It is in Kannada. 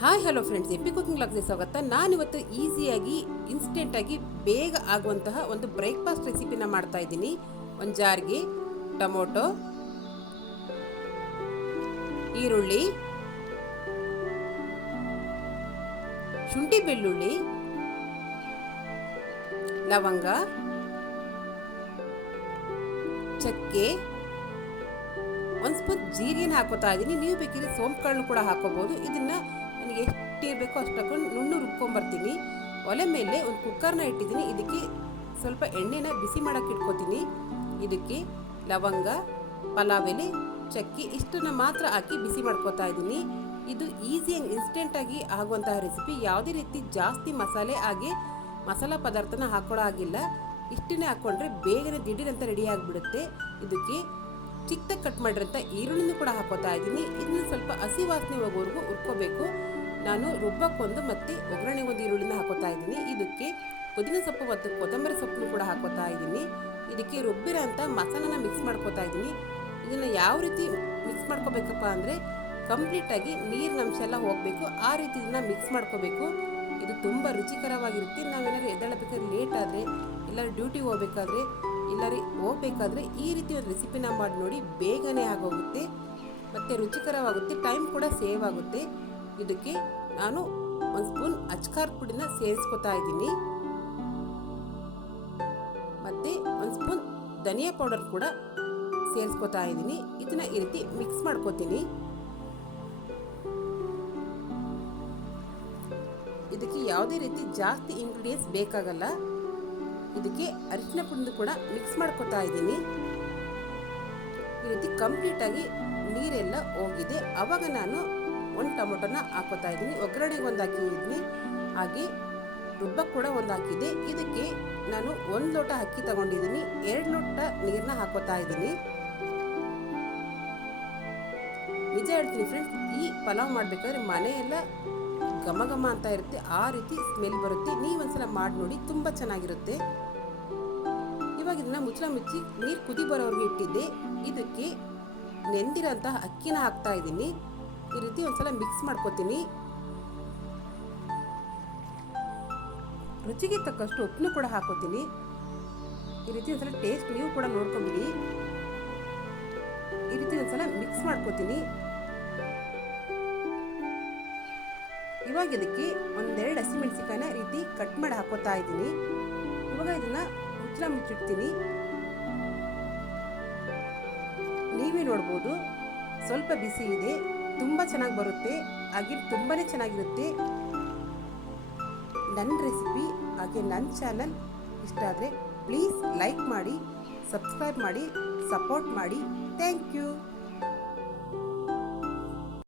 Hi hello friends, AP cooking ವ್ಲಾಗ್ಸ್ಗೆ ಸ್ವಾಗತ. ನಾನಿವತ್ತು ಈಸಿಯಾಗಿ ಇನ್ಸ್ಟೆಂಟಾಗಿ ಬೇಗ ಆಗುವಂತಹ ಒಂದು ಬ್ರೇಕ್ಫಾಸ್ಟ್ ರೆಸಿಪಿನ ಮಾಡ್ತಾ ಇದ್ದೀನಿ. ಒಂದು ಜಾರ್ಗೆ ಟೊಮೊಟೊ, ಈರುಳ್ಳಿ, ಶುಂಠಿ ಬೆಳ್ಳುಳ್ಳಿ, ಲವಂಗ, ಚಕ್ಕೆ, ಒಂದು ಸ್ಪೂನ್ ಜೀರಿಗೆನ ಹಾಕೋತಾ ಇದ್ದೀನಿ. ನೀವು ಬೇಕಿದ್ರೆ ಸೋಂಪು ಕಾಳನ್ನು ಕೂಡ ಹಾಕೋಬಹುದು. ಇದನ್ನ ನನಗೆ ಎಷ್ಟು ಇರಬೇಕೋ ಅಷ್ಟು ಹಾಕೊಂಡು ನುಣ್ಣು ರುಬ್ಕೊಂಬರ್ತೀನಿ. ಒಲೆ ಮೇಲೆ ಒಂದು ಕುಕ್ಕರ್ನ ಇಟ್ಟಿದ್ದೀನಿ. ಇದಕ್ಕೆ ಸ್ವಲ್ಪ ಎಣ್ಣೆನ ಬಿಸಿ ಮಾಡೋಕ್ಕೆ ಇಟ್ಕೋತೀನಿ. ಇದಕ್ಕೆ ಲವಂಗ, ಪಲಾವ್ ಎಲೆ, ಚಕ್ಕೆ ಇಷ್ಟನ್ನು ಮಾತ್ರ ಹಾಕಿ ಬಿಸಿ ಮಾಡ್ಕೋತಾ ಇದ್ದೀನಿ. ಇದು ಈಸಿಯಾಗಿ ಇನ್ಸ್ಟೆಂಟಾಗಿ ಆಗುವಂತಹ ರೆಸಿಪಿ. ಯಾವುದೇ ರೀತಿ ಜಾಸ್ತಿ ಮಸಾಲೆ ಹಾಗೆ ಮಸಾಲ ಪದಾರ್ಥನ ಹಾಕೊಳ್ಳೋ ಆಗಿಲ್ಲ. ಇಷ್ಟನ್ನೇ ಹಾಕ್ಕೊಂಡ್ರೆ ಬೇಗನೆ ದಿಢೀರಂತ ರೆಡಿ ಆಗಿಬಿಡುತ್ತೆ. ಇದಕ್ಕೆ ಚಿಕ್ಕದಾಗಿ ಕಟ್ ಮಾಡಿರೋಂಥ ಈರುಳ್ಳಿನೂ ಕೂಡ ಹಾಕೋತಾ ಇದ್ದೀನಿ. ಇದನ್ನ ಸ್ವಲ್ಪ ಹಸಿ ವಾಸನೆ ಹೋಗೋವರೆಗೂ ಹುರ್ಕೋಬೇಕು. ನಾನು ರುಬ್ಬಕ್ಕೊಂದು ಮತ್ತು ಒಗ್ಗರಣೆಗೆ ಒಂದು ಈರುಳ್ಳಿನ ಹಾಕೋತಾ ಇದ್ದೀನಿ. ಇದಕ್ಕೆ ಪುದೀನ ಸೊಪ್ಪು ಮತ್ತು ಕೊತ್ತಂಬರಿ ಸೊಪ್ಪನ್ನು ಕೂಡ ಹಾಕೋತಾ ಇದ್ದೀನಿ. ಇದಕ್ಕೆ ರುಬ್ಬಿರೋ ಅಂಥ ಮಸಾಲನ ಮಿಕ್ಸ್ ಮಾಡ್ಕೋತಾ ಇದ್ದೀನಿ. ಇದನ್ನು ಯಾವ ರೀತಿ ಮಿಕ್ಸ್ ಮಾಡ್ಕೋಬೇಕಪ್ಪ ಅಂದರೆ ಕಂಪ್ಲೀಟಾಗಿ ನೀರಿನ ಅಂಶ ಎಲ್ಲ ಹೋಗಬೇಕು. ಆ ರೀತಿ ಇದನ್ನು ಮಿಕ್ಸ್ ಮಾಡ್ಕೋಬೇಕು. ಇದು ತುಂಬ ರುಚಿಕರವಾಗಿರುತ್ತೆ. ನಾವೇನಾದ್ರು ಎದ್ದೇಳಬೇಕಾದ್ರೆ ಲೇಟ್ ಆದರೆ, ಎಲ್ಲರೂ ಡ್ಯೂಟಿಗೆ ಹೋಗ್ಬೇಕಾದ್ರೆ, ಹೋಗ್ಬೇಕಾದ್ರೆ ಈ ರೀತಿ ಒಂದು ರೆಸಿಪಿನ ಮಾಡಿ ನೋಡಿ. ಬೇಗನೆ ಆಗೋಗುತ್ತೆ ಮತ್ತು ರುಚಿಕರವಾಗುತ್ತೆ, ಟೈಮ್ ಕೂಡ ಸೇವ್ ಆಗುತ್ತೆ. ಇದಕ್ಕೆ ನಾನು ಒಂದು ಸ್ಪೂನ್ ಅಚ್ಕಾರದ ಪುಡಿನ ಸೇರಿಸ್ಕೊತಾ ಇದ್ದೀನಿ ಮತ್ತು ಒಂದು ಸ್ಪೂನ್ ಧನಿಯಾ ಪೌಡರ್ ಕೂಡ ಸೇರಿಸ್ಕೊತಾ ಇದ್ದೀನಿ. ಇದನ್ನ ಈ ರೀತಿ ಮಿಕ್ಸ್ ಮಾಡ್ಕೋತೀನಿ. ಇದಕ್ಕೆ ಯಾವುದೇ ರೀತಿ ಜಾಸ್ತಿ ಇಂಗ್ರೀಡಿಯೆಂಟ್ಸ್ ಬೇಕಾಗಲ್ಲ. ಇದಕ್ಕೆ ಅರಿಶಿನ ಪುಡಿ ಕೂಡ ಮಿಕ್ಸ್ ಮಾಡ್ಕೋತಾ ಇದ್ದೀನಿ. ಈ ರೀತಿ ಕಂಪ್ಲೀಟಾಗಿ ನೀರೆಲ್ಲ ಹೋಗಿದೆ. ಆವಾಗ ನಾನು ಒಂದು ಟೊಮೊಟೊನ ಹಾಕೋತಾ ಇದ್ದೀನಿ. ಒಗ್ಗರಣೆಗೆ ಒಂದು ಹಾಕಿದ್ದೀನಿ, ಹಾಗೆ ರುಬ್ಬಕ್ಕೆ ಕೂಡ ಒಂದು ಹಾಕಿದೆ. ಇದಕ್ಕೆ ನಾನು 1 ಲೋಟ ಅಕ್ಕಿ ತಗೊಂಡಿದ್ದೀನಿ. 2 ಲೋಟ ನೀರನ್ನ ಹಾಕೋತಾ ಇದ್ದೀನಿ. ನಿಜ ಹೇಳ್ತೀನಿ ಫ್ರೆಂಡ್ಸ್, ಈ ಪಲಾವ್ ಮಾಡಬೇಕಾದ್ರೆ ಮನೆಯೆಲ್ಲ ಘಮ ಘಮ ಅಂತ ಇರುತ್ತೆ. ಆ ರೀತಿ ಸ್ಮೆಲ್ ಬರುತ್ತೆ. ನೀವೊಂದ್ಸಲ ಮಾಡಿ ನೋಡಿ, ತುಂಬ ಚೆನ್ನಾಗಿರುತ್ತೆ. ಇವಾಗ ಇದನ್ನ ಮುಚ್ಚಳ ಮುಚ್ಚಿ ನೀರು ಕುದಿ ಬರೋವರೆಗೆ ಇಟ್ಟಿದ್ದೆ. ಇದಕ್ಕೆ ನೆಂದಿರೋಂತಹ ಅಕ್ಕಿನ ಹಾಕ್ತಾ ಇದ್ದೀನಿ. ಈ ರೀತಿ ಒಂದ್ಸಲ ಮಿಕ್ಸ್ ಮಾಡ್ಕೋತೀನಿ. ರುಚಿಗೆ ತಕ್ಕಷ್ಟು ಉಪ್ಪನ್ನು ಕೂಡ ಹಾಕೋತೀನಿ. ಈ ರೀತಿ ಒಂದ್ಸಲ ಟೇಸ್ಟ್ ನೀವು ಕೂಡ ನೋಡ್ಕೊಂಬಿಡಿ. ಈ ರೀತಿ ಒಂದ್ಸಲ ಮಿಕ್ಸ್ ಮಾಡ್ಕೋತೀನಿ. ಇವಾಗ ಇದಕ್ಕೆ 1-2 ಹಸಿಮೆಣಸಿಕಾಯಿನ ರೀತಿ ಕಟ್ ಮಾಡಿ ಹಾಕೋತಾ ಇದ್ದೀನಿ. ಇವಾಗ ಇದನ್ನ ಮುಚ್ಚಳ ಮುಚ್ಚಿಡ್ತೀನಿ. ನೀವೇ ನೋಡ್ಬೋದು, ಸ್ವಲ್ಪ ಬಿಸಿ ಇದೆ, ತುಂಬ ಚೆನ್ನಾಗಿ ಬರುತ್ತೆ, ಹಾಗೆ ತುಂಬಾ ಚೆನ್ನಾಗಿರುತ್ತೆ. ನನ್ನ ರೆಸಿಪಿ ಹಾಗೆ ನನ್ನ ಚಾನಲ್ ಇಷ್ಟ ಆದರೆ ಪ್ಲೀಸ್ ಲೈಕ್ ಮಾಡಿ, ಸಬ್ಸ್ಕ್ರೈಬ್ ಮಾಡಿ, ಸಪೋರ್ಟ್ ಮಾಡಿ. Thank you.